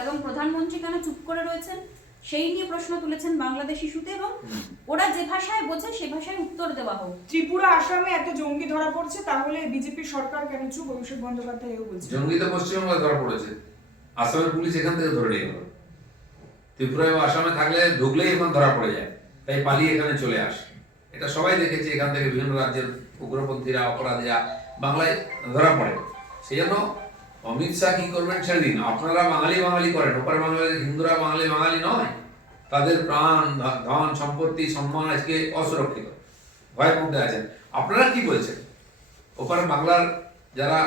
এবং প্রধানমন্ত্রী কেন চুপ করে রয়েছেন? সেই নিয়ে প্রশ্ন তুলেছেন বাংলাদেশ ইস্যুতে এবং ওরা যে ভাষায় বোঝে সে ভাষায় উত্তর দেওয়া হোক। ত্রিপুরা আসামে এত জঙ্গি ধরা পড়ছে তাহলে বিজেপি সরকার কেন চুপ? অভিষেক বন্দ্যোপাধ্যায় এও বলছে জঙ্গি তো পশ্চিমবঙ্গে ধরা পড়েছে। আসামের পুলিশ এখান থেকে ধরে নিয়ে গেল। ত্রিপুরায় ও আসামে থাকলে ঢুকলেই এখন ধরা পড়ে যায়। তাই পালিয়ে এখানে চলে আসে। এটা সবাই দেখেছে এখান থেকে বিভিন্ন রাজ্যের উগ্রপন্থীরা অপরাধীরা বাংলায় ধরা পড়ে। সেই জন্য অমিত শাহ কি করবেন সেদিন? আপনারা বাঙালি বাঙালি করেন। ওপার বাঙালি, হিন্দুরা বাঙালি বাঙালি নয়। তাদের প্রাণ ধন, সম্পত্তি, সম্মান আজকে অসুরক্ষিত। ভয়ের মধ্যে আছেন। আপনারা কি বলছেন? ওপারে বাংলার যারা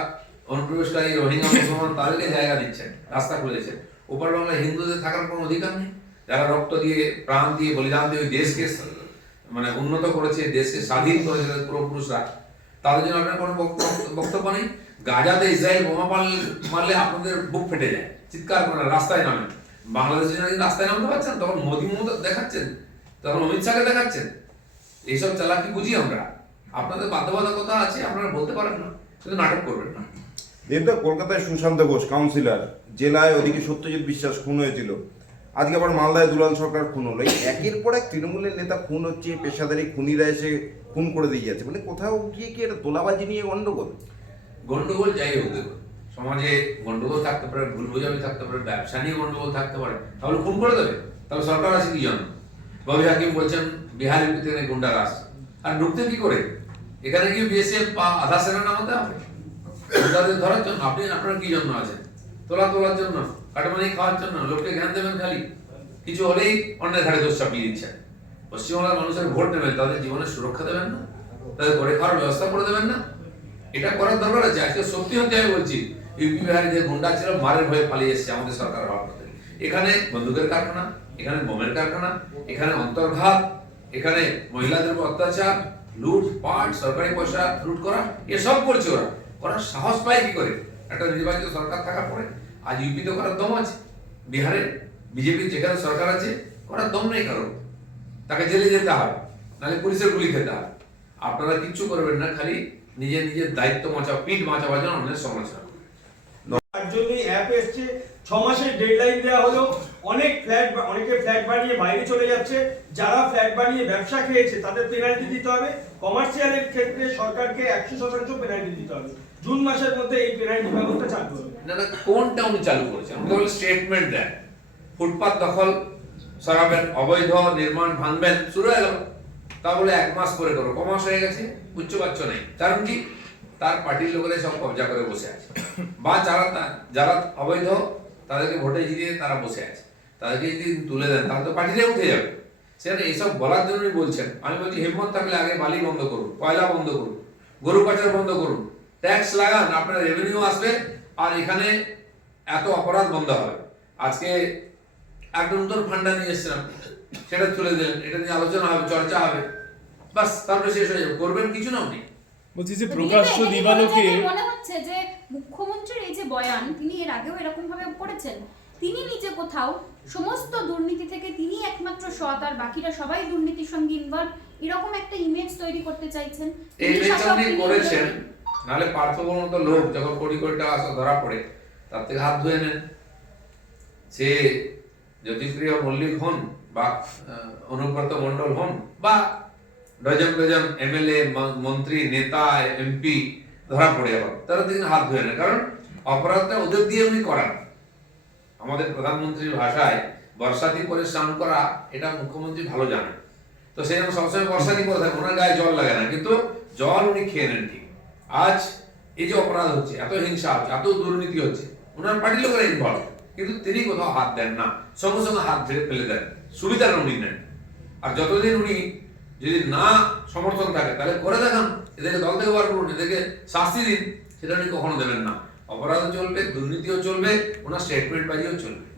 অনুপ্রবেশকারী, রোহিঙ্গা, মুসলমান, তাদেরকে জায়গা দিচ্ছেন, রাস্তা খুলেছেন। ওপার বাংলায় হিন্দুদের থাকার কোনো অধিকার নেই? যারা রক্ত দিয়ে, প্রাণ দিয়ে, বলিদান দিয়ে ওই দেশকে মানে উন্নত করেছে, দেশকে স্বাধীন করেছে, তাদের পূর্বপুরুষরা তাদের জন্য আপনার কোনো বক্তব্য- নেই। গাজাতে ইসরায়েল বোমা মারলে আপনাদের বুক ফেটে যায়। চিৎকার করে রাস্তায় নামেন। বাংলাদেশের জন্য রাস্তায় নামতে পারছেন তখন মোদী মমতা দেখাচ্ছেন। তখন অমিত শাহকে দেখাচ্ছেন। এইসব চালাকি বুঝি আমরা। আপনাদের বাধ্যবাধকতা আছে, আপনারা বলতে পারেন না। শুধু নাটক করবেন না। দেবদা, কলকাতায় সুশান্ত ঘোষ কাউন্সিলর জেলায় ওদিকে সত্যজিৎ বিশ্বাস, খুন হয়েছিল। আজকে আবার মালদায় দুলাল সরকার খুন হলো। এই একের পর এক তৃণমূলের নেতা খুন হচ্ছে, পেশাদারি খুনিরা এসে খুন করে দিয়ে যাচ্ছে। মানে কোথাও গিয়ে কি এটা তোলাবাজি নিয়ে গন্ডগোল? গন্ডগোল যাই হোক সমাজে গন্ডগোল থাকতে পারে, ভুল বোঝাবি থাকতে পারে, ব্যবসা নিয়ে গন্ডগোল থাকতে পারে, তাহলে খুন করে দেবে? তাহলে সরকার আছে কি জন্য? ববি হাকিম বলছেন বিহার এমপি থেকে গুন্ডা রাস আর ঢুকতে কি করে? এখানে কি বিএসএফ বা আধা সেনা নামাতে হবে? গুন্ডাদের ধরার জন্য আপনি আপনার কি জন্য আছেন? তোলা তোলার জন্য কাটমানি খাওয়ার জন্য, লোককে জ্ঞান দেবেন খালি। কিছু হলেই অন্যের ঘাড়ে দোষ চাপিয়ে দিচ্ছেন। পশ্চিমবাংলার মানুষের ভোট নেবেন, তাদের জীবনের সুরক্ষা দেবেন না, তাদের ঘরে খাওয়ার ব্যবস্থা করে দেবেন না। এটা করার দরকার আছে, আজকে সত্যি হতে আমি বলছি, ইউপি বিহারে যে গুন্ডা ছিল, মারের ভয়ে পালিয়ে এসেছে আমাদের সরকার হওয়ার এখানে বন্দুকের কারখানা, এখানে বোমের কারখানা, এখানে অন্তর্ঘাত, এখানে মহিলাদের উপর অত্যাচার, লুট, পাট, সরকারি পয়সা লুট করা, এসব করছে ওরা। ওরা সাহস পায় কি করে? একটা নির্বাচিত সরকার থাকার পরে আজ ইউপি তো করার দম আছে। বিহারের বিজেপির যেখানে সরকার আছে করার দম নেই কারও তাকে জেলে যেতে হবে নাহলে পুলিশের গুলি খেতে হবে আপনারা কিচ্ছু করবেন না, খালি নিজের নিজের দায়িত্ব মাচা, পিঠ মাচা অন্যের সমালোচনা করবেন। তার জন্যই অ্যাপ এসছে ছ মাসের ডেডলাইন দেওয়া হলো। অনেক ফ্ল্যাট অনেকে ফ্ল্যাট বানিয়ে বাইরে চলে যাচ্ছে। যারা ফ্ল্যাট বানিয়ে ব্যবসা খেয়েছে, তাদের পেনাল্টি দিতে হবে। কমার্শিয়ালের ক্ষেত্রে সরকারকে একশো শতাংশ পেনাল্টি দিতে হবে। জুন মাসের মধ্যে এই পেনাল্টি ব্যবস্থা চালু হবে। না কোনটা উনি চালু করেছেন? স্টেটমেন্ট দেন। ফুটপাত দখল, সরাবেন, অবৈধ, নির্মাণ, ভাঙবেন, শুরু হয়ে গেল। তা বলে এক মাস করে করো। ক মাস হয়ে গেছে? উচ্চ বাচ্চ নেই। কারণ কি? তার পার্টির লোকেরা সব কবজা করে বসে আছে। বা যারা যারা অবৈধ, তাদেরকে ভোটে জিতিয়ে তারা বসে আছে। তাদেরকে যদি তুলে দেন তাহলে তো পার্টিতে উঠে যাবে। সেখানে এইসব বলার জন্য উনি বলছেন। আমি বলছি হিম্মত থাকলে আগে বালি বন্ধ করুন কয়লা বন্ধ করুন গরু পাচার বন্ধ করুন ট্যাক্স লাগান আপনার রেভিনিউ আসবে আর এখানে এত অপরাধ বন্ধ হবে। আজকে একটা নতুন ফান্ডা নিয়ে এসেছিলাম সেটা তুলে দিলেন এটা নিয়ে আলোচনা হবে চর্চা হবে। বাস তারপরে শেষ হয়ে যাবে। করবেন কিছু না উনি। বলছি যে প্রকাশ্য এটা কি দিবালোকে মনে হচ্ছে যে মুখ্যমন্ত্রীর এই যে বয়ান তিনি এর আগেও এরকম ভাবে করেছেন। তিনি নিজে কোথাও সমস্ত দুর্নীতি থেকে তিনি একমাত্র সৎ আর বাকিরা সবাই দুর্নীতির সঙ্গে ইনভলভ এরকম একটা ইমেজ তৈরি করতে চাইছেন। এই উনি করেছেন পার্থবর মতো লোক যখন কোটি কোটি টাকা আসা ধরা পড়ে তার থেকে হাত ধুয়ে নেন। সে জ্যোতিপ্রিয় মল্লিক হন বা অনুব্রত মণ্ডল হন বা ডজন ডজন এমএলএ মন্ত্রী নেতা এমপি ধরা পড়ে যাবে তারা দিন হাত ধুয়ে নেন। কারণ অপরাধটা ওদের দিয়ে উনি করান। আমাদের প্রধানমন্ত্রীর ভাষায় বর্ষাতি করে স্নান করা, এটা মুখ্যমন্ত্রী ভালো জানেন তো সেই জন্য সবসময় বর্ষাতি করে থাকে, ওনার গায়ে জল লাগে না, কিন্তু জল উনি খেয়ে নেন ঠিক। আজ এই যে অপরাধ হচ্ছে, এত হিংসা হচ্ছে, এত দুর্নীতি হচ্ছে, ওনার পার্টির লোকেরা ইনভলভ কিন্তু তিনি কোথাও হাত দেন না, সঙ্গে সঙ্গে হাত ঝেড়ে ফেলে দেন সুবিধার উনি নেন। আর যতদিন উনি যদি না সমর্থন থাকে, তাহলে করে দেখান, এদেরকে দল থেকে বার করুন, এদেরকে শাস্তি দিন, সেটা উনি কখনো দেবেন না। অপরাধও চলবে দুর্নীতিও চলবে ওনার স্টেটমেন্ট বাজিও চলবে।